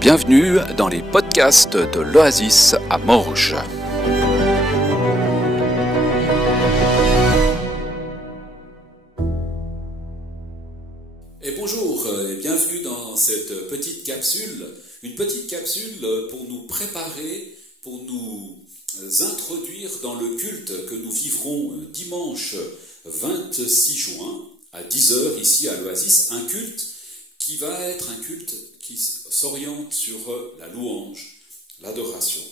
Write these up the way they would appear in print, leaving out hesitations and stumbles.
Bienvenue dans les podcasts de l'Oasis à Morges. Et bonjour et bienvenue dans cette petite capsule, une petite capsule pour nous préparer, pour nous introduire dans le culte que nous vivrons dimanche 26 juin à 10h ici à l'Oasis, un culte qui va être un culte qui s'oriente sur la louange, l'adoration.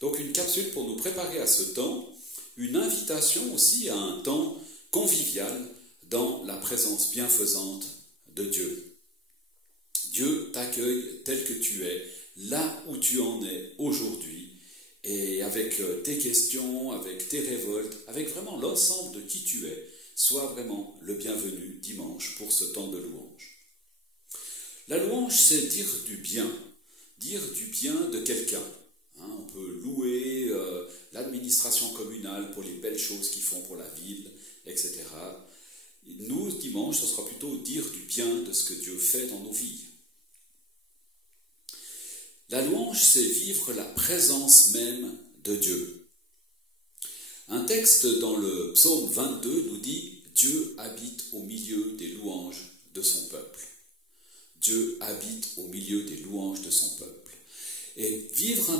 Donc une capsule pour nous préparer à ce temps, une invitation aussi à un temps convivial dans la présence bienfaisante de Dieu. Dieu t'accueille tel que tu es, là où tu en es aujourd'hui, et avec tes questions, avec tes révoltes, avec vraiment l'ensemble de qui tu es, sois vraiment le bienvenu dimanche pour ce temps de louange. La louange, c'est dire du bien de quelqu'un. On peut louer l'administration communale pour les belles choses qu'ils font pour la ville, etc. Nous, dimanche, ce sera plutôt dire du bien de ce que Dieu fait dans nos vies. La louange, c'est vivre la présence même de Dieu. Un texte dans le psaume 22 nous dit « Dieu habite au milieu des louanges de son peuple ». Dieu habite au milieu des louanges de son peuple. Et vivre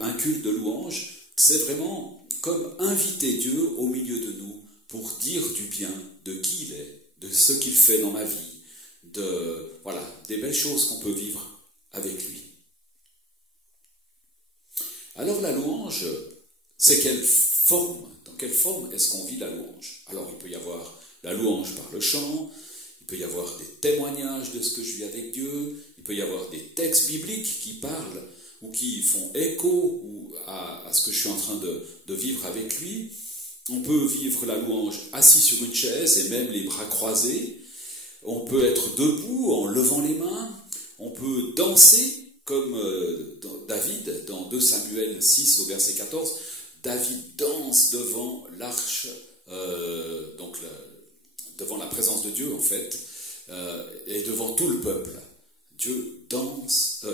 un culte de louange, c'est vraiment comme inviter Dieu au milieu de nous pour dire du bien de qui il est, de ce qu'il fait dans ma vie, des belles choses qu'on peut vivre avec lui. Alors la louange, c'est quelle forme? Dans quelle forme est-ce qu'on vit la louange? Alors il peut y avoir la louange par le chant, il peut y avoir des témoignages de ce que je vis avec Dieu, il peut y avoir des textes bibliques qui parlent ou qui font écho à ce que je suis en train de vivre avec lui. On peut vivre la louange assis sur une chaise et même les bras croisés. On peut être debout en levant les mains. On peut danser comme David dans 2 Samuel 6 au verset 14. David danse devant l'arche, devant la présence de Dieu en fait, et devant tout le peuple.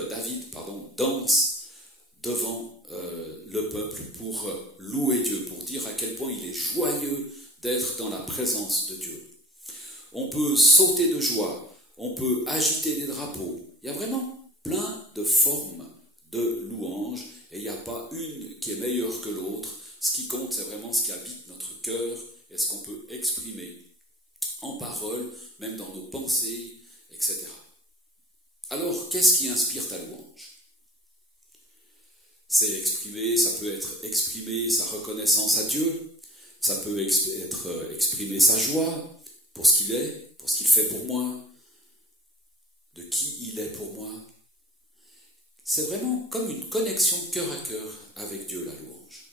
David danse devant le peuple pour louer Dieu, pour dire à quel point il est joyeux d'être dans la présence de Dieu. On peut sauter de joie, on peut agiter des drapeaux. Il y a vraiment plein de formes de louange et il n'y a pas une qui est meilleure que l'autre. Ce qui compte, c'est vraiment ce qui habite notre cœur et ce qu'on peut exprimer en parole, même dans nos pensées, etc. Alors, qu'est-ce qui inspire ta louange? Ça peut être exprimer sa reconnaissance à Dieu, ça peut être exprimer sa joie pour ce qu'il est, pour ce qu'il fait pour moi, de qui il est pour moi. C'est vraiment comme une connexion cœur à cœur avec Dieu, la louange.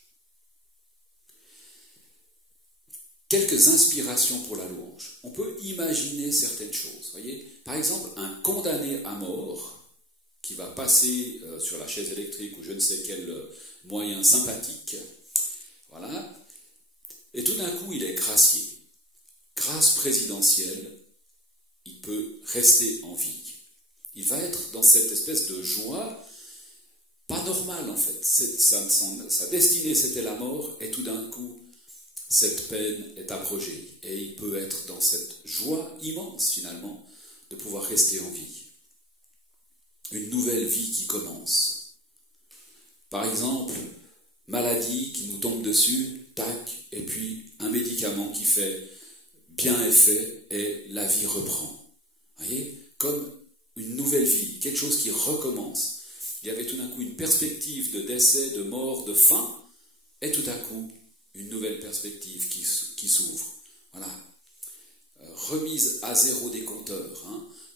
Quelques inspirations pour la louange. On peut imaginer certaines choses. Voyez, par exemple, un condamné à mort qui va passer sur la chaise électrique ou je ne sais quel moyen sympathique, voilà, et tout d'un coup il est gracié. Grâce présidentielle, il peut rester en vie. Il va être dans cette espèce de joie pas normale en fait. Sa destinée c'était la mort et tout d'un coup cette peine est abrogée et il peut être dans cette joie immense finalement de pouvoir rester en vie. Une nouvelle vie qui commence. Par exemple, maladie qui nous tombe dessus, tac, et puis un médicament qui fait bien effet et la vie reprend. Vous voyez, comme une nouvelle vie, quelque chose qui recommence. Il y avait tout d'un coup une perspective de décès, de mort, de fin, et tout à coup, une nouvelle perspective qui s'ouvre. Voilà. Remise à zéro des compteurs.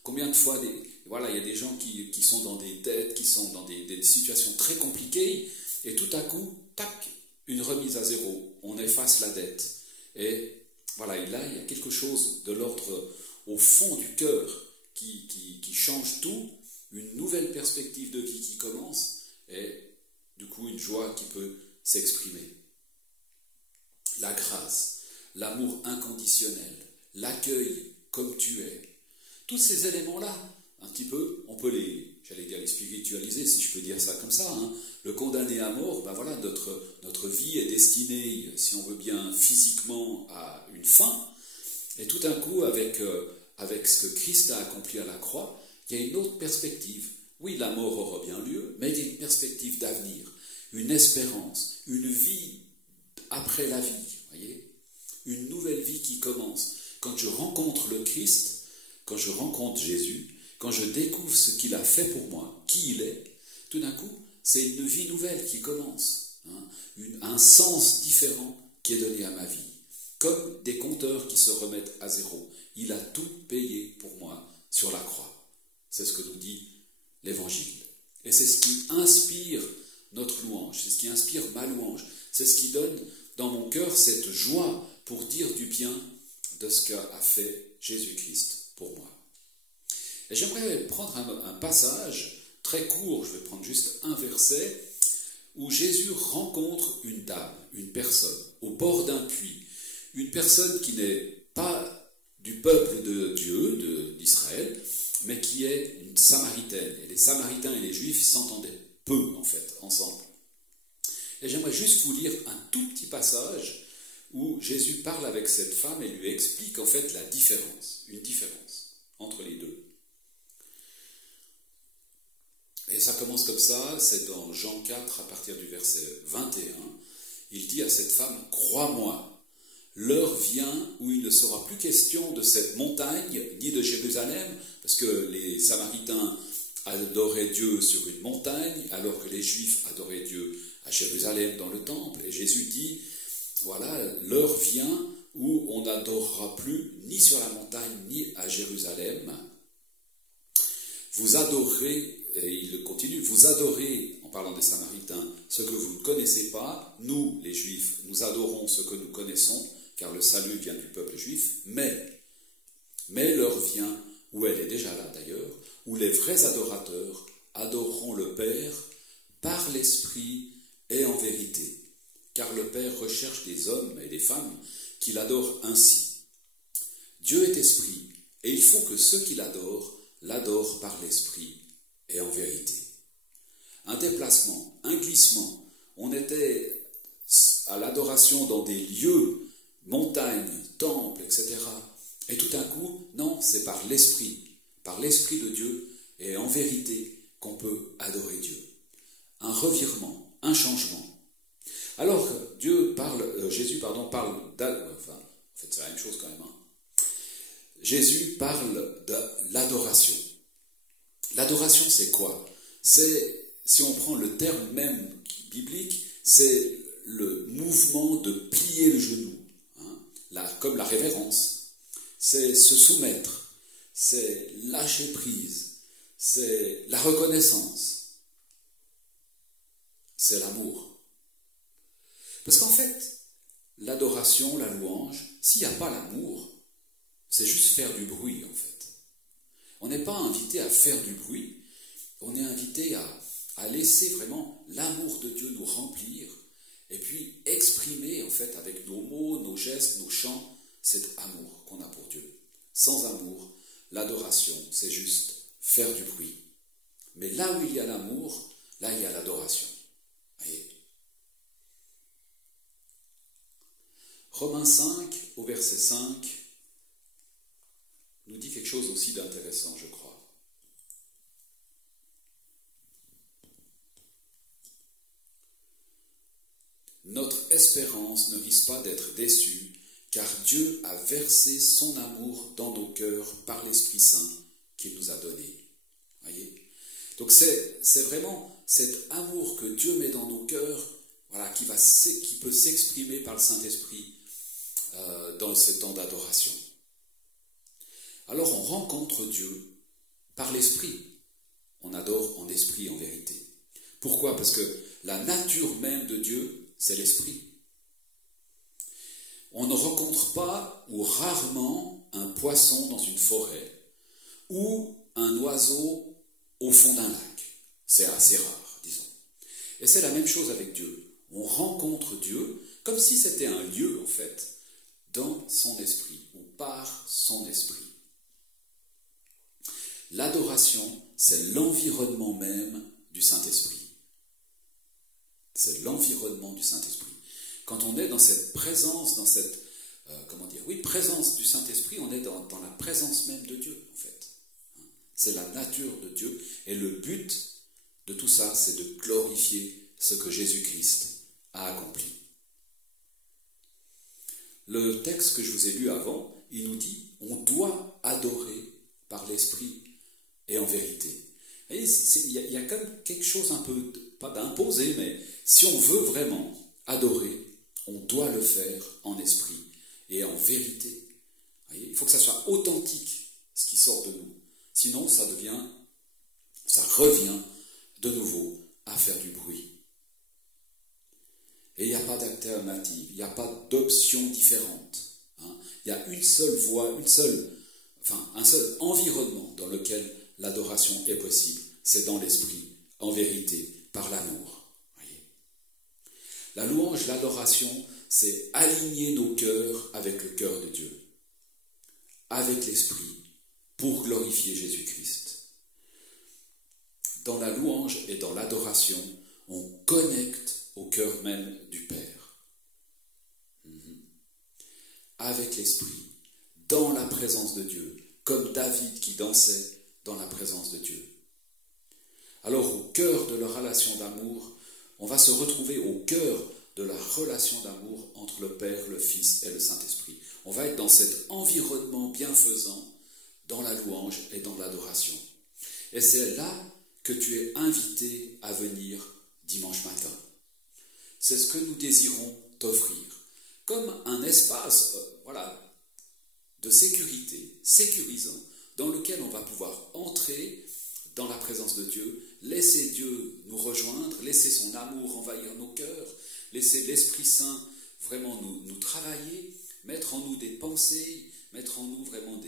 Combien de fois, il y a des gens qui sont dans des dettes, qui sont dans des situations très compliquées, et tout à coup, tac, une remise à zéro. On efface la dette. Et voilà, et là, il y a quelque chose de l'ordre au fond du cœur qui change tout, une nouvelle perspective de vie qui commence, et du coup, une joie qui peut s'exprimer. La grâce, l'amour inconditionnel, l'accueil comme tu es. Tous ces éléments-là, un petit peu, on peut les j'allais dire les spiritualiser, si je peux dire ça comme ça, hein, le condamner à mort, ben voilà, notre vie est destinée, si on veut bien, physiquement à une fin, et tout d'un coup, avec ce que Christ a accompli à la croix, il y a une autre perspective. Oui, la mort aura bien lieu, mais il y a une perspective d'avenir, une espérance, une vie après la vie, voyez, une nouvelle vie qui commence. Quand je rencontre le Christ, quand je rencontre Jésus, quand je découvre ce qu'il a fait pour moi, qui il est, tout d'un coup, c'est une vie nouvelle qui commence, hein, un sens différent qui est donné à ma vie. Comme des compteurs qui se remettent à zéro. Il a tout payé pour moi sur la croix. C'est ce que nous dit l'Évangile. Et c'est ce qui inspire notre louange, c'est ce qui inspire ma louange, c'est ce qui donne dans mon cœur cette joie pour dire du bien de ce qu'a fait Jésus-Christ pour moi. Et j'aimerais prendre un passage très court, je vais prendre juste un verset, où Jésus rencontre une dame, une personne, au bord d'un puits, une personne qui n'est pas du peuple de Dieu, d'Israël, mais qui est une Samaritaine. Et les Samaritains et les Juifs s'entendaient peu, en fait, ensemble. Et j'aimerais juste vous lire un tout petit passage où Jésus parle avec cette femme et lui explique en fait la différence, une différence entre les deux. Et ça commence comme ça, c'est dans Jean 4 à partir du verset 21. Il dit à cette femme, « Crois-moi, l'heure vient où il ne sera plus question de cette montagne ni de Jérusalem, parce que les Samaritains adoraient Dieu sur une montagne, alors que les Juifs adoraient Dieu à Jérusalem dans le temple. Et Jésus dit, voilà, l'heure vient où on n'adorera plus ni sur la montagne ni à Jérusalem. Vous adorez, et il continue, vous adorez, en parlant des Samaritains, ce que vous ne connaissez pas. Nous, les Juifs, nous adorons ce que nous connaissons, car le salut vient du peuple juif, mais l'heure vient, où elle est déjà là d'ailleurs, où les vrais adorateurs adoreront le Père par l'Esprit et en vérité, car le Père recherche des hommes et des femmes qui l'adorent ainsi. Dieu est esprit, et il faut que ceux qui l'adorent par l'Esprit et en vérité. Un déplacement, un glissement, on était à l'adoration dans des lieux, montagnes, temples, etc. Et tout d'un coup, non, c'est par l'Esprit de Dieu et en vérité qu'on peut adorer Dieu. Un revirement, un changement. Alors Jésus parle en fait c'est la même chose quand même. Jésus parle de l'adoration. L'adoration c'est quoi? C'est, si on prend le terme même biblique, c'est le mouvement de plier le genou. Comme la révérence, c'est se soumettre, c'est lâcher prise, c'est la reconnaissance, c'est l'amour. Parce qu'en fait, l'adoration, la louange, s'il n'y a pas l'amour, c'est juste faire du bruit en fait. On n'est pas invité à faire du bruit, on est invité à laisser vraiment l'amour de Dieu nous remplir, et puis exprimer en fait avec nos mots, nos gestes, nos chants, cet amour qu'on a pour Dieu. Sans amour, l'adoration, c'est juste faire du bruit. Mais là où il y a l'amour, là il y a l'adoration. Voyez. Romains 5, au verset 5, nous dit quelque chose aussi d'intéressant, je crois. Notre espérance ne risque pas d'être déçue, car Dieu a versé son amour dans nos cœurs par l'Esprit Saint qu'il nous a donné. Voyez ? Donc c'est vraiment cet amour que Dieu met dans nos cœurs, voilà, qui peut s'exprimer par le Saint-Esprit dans ce temps d'adoration. Alors on rencontre Dieu par l'Esprit. On adore en esprit, en vérité. Pourquoi ? Parce que la nature même de Dieu, c'est l'Esprit. On ne rencontre pas ou rarement un poisson dans une forêt ou un oiseau au fond d'un lac. C'est assez rare, disons. Et c'est la même chose avec Dieu. On rencontre Dieu comme si c'était un lieu, en fait, dans son esprit ou par son esprit. L'adoration, c'est l'environnement même du Saint-Esprit. C'est l'environnement du Saint-Esprit. Quand on est dans cette présence, dans cette présence du Saint-Esprit, on est dans la présence même de Dieu, en fait. C'est la nature de Dieu. Et le but de tout ça, c'est de glorifier ce que Jésus-Christ a accompli. Le texte que je vous ai lu avant, il nous dit « On doit adorer par l'Esprit et en vérité ». Il y a quand même quelque chose un peu, pas d'imposer, mais si on veut vraiment adorer, on doit le faire en esprit et en vérité. Il faut que ça soit authentique, ce qui sort de nous. Sinon, ça revient de nouveau à faire du bruit. Et il n'y a pas d'alternative, il n'y a pas d'option différente. Il y a une seule voie, un seul environnement dans lequel l'adoration est possible. C'est dans l'esprit, en vérité, par l'amour. La louange, l'adoration, c'est aligner nos cœurs avec le cœur de Dieu, avec l'esprit, pour glorifier Jésus-Christ. Dans la louange et dans l'adoration, on connecte au cœur même du Père. Avec l'esprit, dans la présence de Dieu, comme David qui dansait dans la présence de Dieu. Alors au cœur de la relation d'amour, on va se retrouver au cœur de la relation d'amour entre le Père, le Fils et le Saint-Esprit. On va être dans cet environnement bienfaisant, dans la louange et dans l'adoration. Et c'est là que tu es invité à venir dimanche matin. C'est ce que nous désirons t'offrir, comme un espace de sécurité, sécurisant, dans lequel on va pouvoir entrer dans la présence de Dieu, laisser Dieu nous rejoindre, laisser son amour envahir nos cœurs, laisser l'Esprit Saint vraiment nous travailler, mettre en nous des pensées, mettre en nous vraiment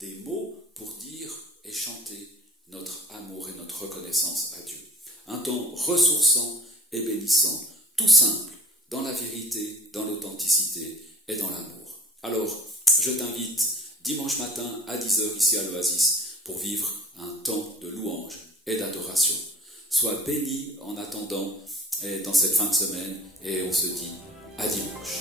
des mots pour dire et chanter notre amour et notre reconnaissance à Dieu. Un temps ressourçant et bénissant, tout simple, dans la vérité, dans l'authenticité et dans l'amour. Alors, je t'invite dimanche matin à 10h ici à l'Oasis pour vivre un temps de louange et d'adoration. Sois béni en attendant dans cette fin de semaine et on se dit à dimanche.